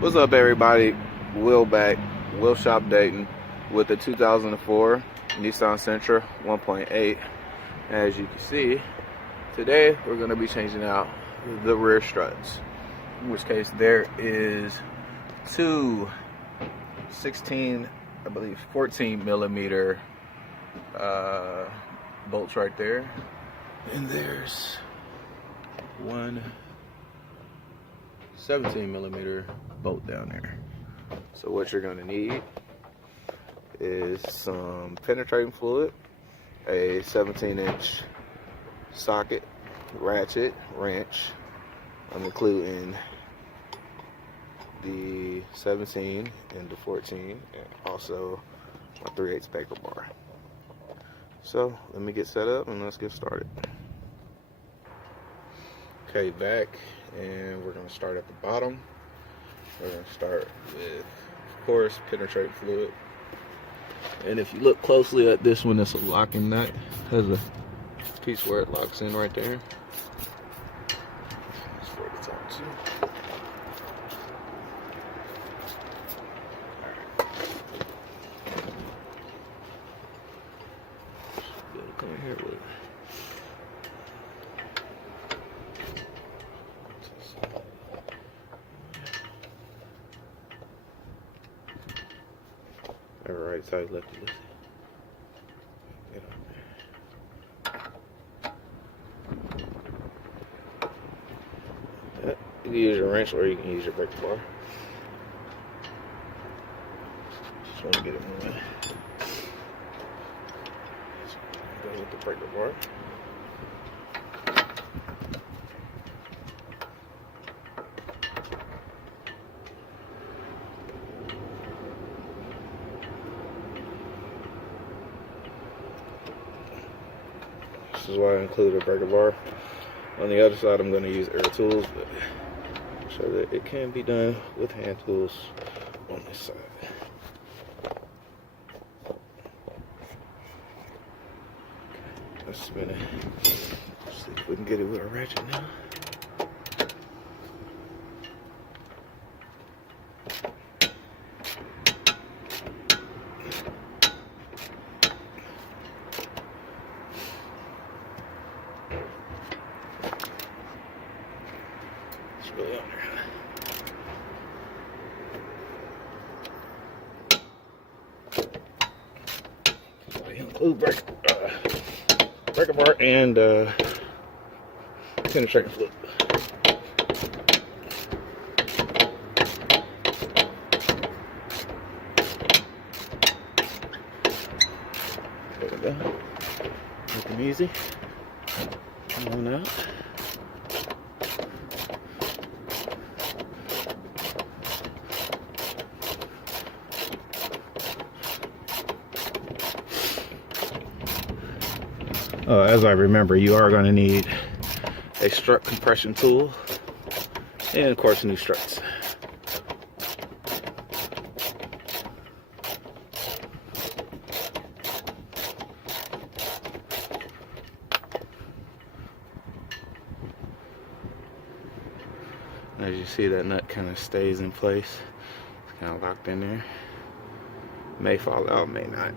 What's up, everybody? Will back, Will Shop Dayton with the 2004 Nissan Sentra 1.8. As you can see, today we're going to be changing out the rear struts. In which case, there is two 14 millimeter bolts right there, and there's one 17 millimeter bolt down there. So what you're going to need is some penetrating fluid, a 17-inch socket, ratchet, wrench. I'm including the 17 and the 14, and also my 3/8 paper bar. So let me get set up and let's get started. Okay, back, and we're going to start at the bottom. We're going to start with, of course, penetrating fluid. And if you look closely at this one, it's a locking nut. It has a piece where it locks in right there. That's for the top too. Alright. Come in here with it. Right side, lefty, lefty. Get on there. You can use your wrench or you can use your breaker bar. Just want to get it moving. Go with the breaker bar. This is why I included a breaker bar. On the other side, I'm going to use air tools, but so that it can be done with hand tools on this side. Okay, let's spin it. Let's see if we can get it with a ratchet now. Really on there. So include breaker bar and penetrating fluid. There we go. Make them easy. Come on out. As I remember, you are going to need a strut compression tool and, of course, new struts. As you see, that nut kind of stays in place. It's kind of locked in there. May fall out, may not.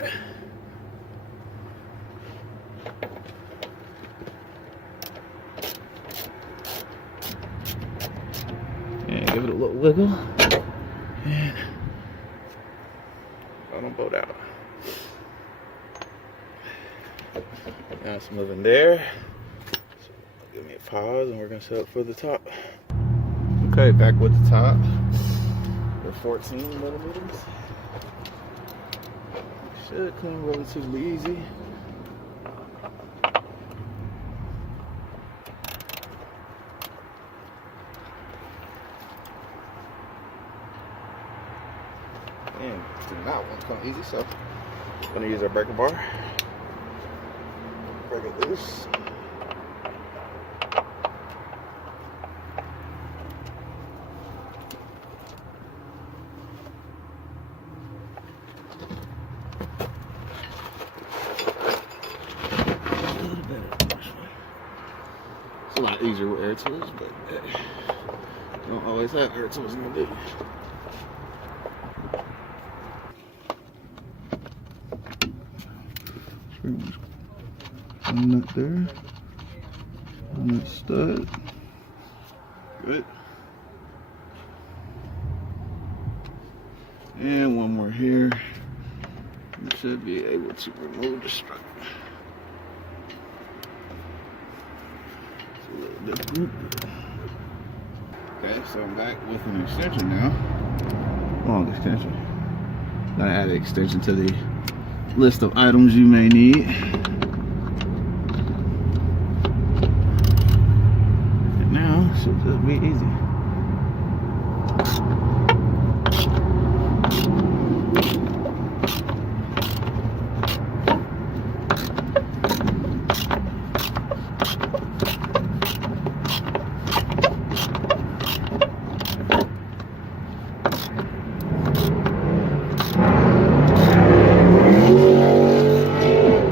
Give it a little wiggle, and I don't bolt out. Now it's moving there. So give me a pause, and we're gonna set up for the top. Okay, back with the top. The 14 millimeters. Should come relatively easy. And do not want to come easy, so I'm going to use our breaker bar. Break it loose. It's a lot easier with air tools, but don't always have air tools in the video. Pretty much one nut there. One nut stud. Good. And one more here. We should be able to remove the strut. It's a little different. Okay, so I'm back with an extension now. Long extension. Gonna add an extension to the list of items you may need. And now, it should just be easy.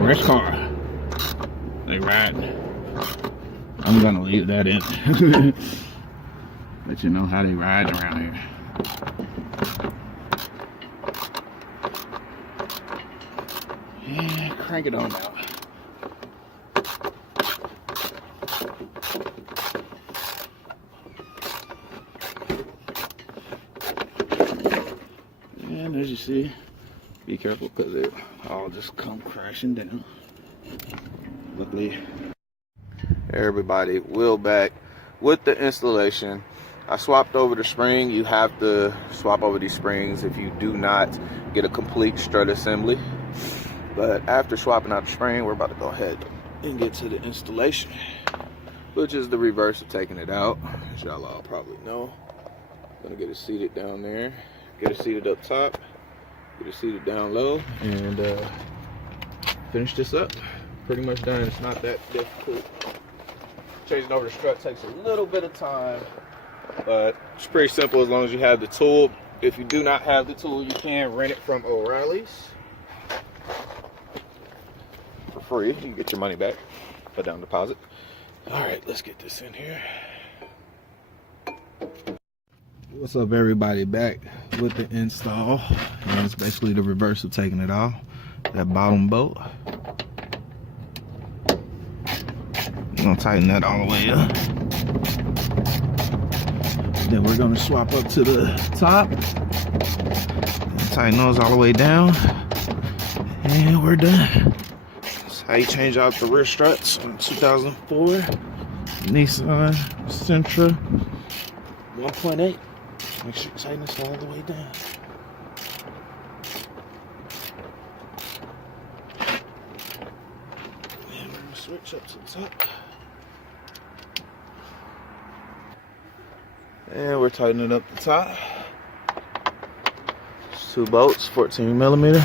Race car. They ride. I'm gonna leave that in. Let you know how they ride around here. Yeah, crank it on out. And as you see, be careful because it all just come crashing down. Luckily, everybody, wheel back with the installation. I swapped over the spring. You have to swap over these springs if you do not get a complete strut assembly. But after swapping out the spring, we're about to go ahead and get to the installation, which is the reverse of taking it out, as y'all all probably know. I'm gonna get it seated down there, get it seated up top, get it seated down low, and finish this up. Pretty much done. It's not that difficult. Changing over the strut takes a little bit of time, but it's pretty simple as long as you have the tool. If you do not have the tool, you can rent it from O'Reilly's for free. You can get your money back, put down deposit. All right, let's get this in here. What's up, everybody? Back with the install, and it's basically the reverse of taking it off. That bottom bolt. We're gonna tighten that all the way up. Then we're gonna swap up to the top, tighten those all the way down, and we're done. That's how you change out the rear struts on 2004 Nissan Sentra 1.8. Make sure you tighten this all the way down. And we're gonna switch up to the top. And we're tightening up the top. It's 2 bolts, 14mm.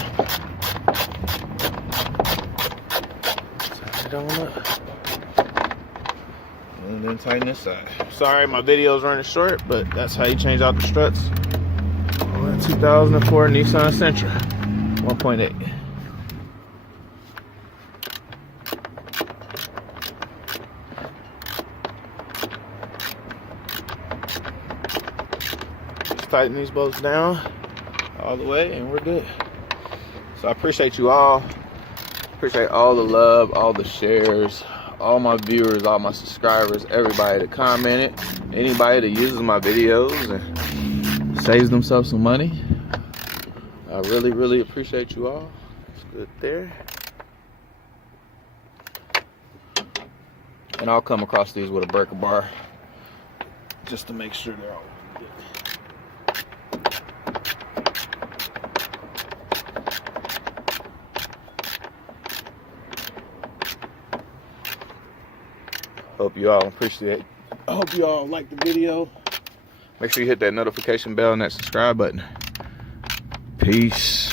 Tighten it on up. And then tighten this side. Sorry, my video's running short, but that's how you change out the struts on a 2004 Nissan Sentra 1.8. Just tighten these bolts down all the way, and we're good. So I appreciate you all. Appreciate all the love, all the shares, all my viewers, all my subscribers, everybody that commented, anybody that uses my videos and saves themselves some money. I really, really appreciate you all. It's good there. And I'll come across these with a breaker bar just to make sure they're all good. Hope you all appreciate it. I hope you all like the video. Make sure you hit that notification bell and that subscribe button. Peace.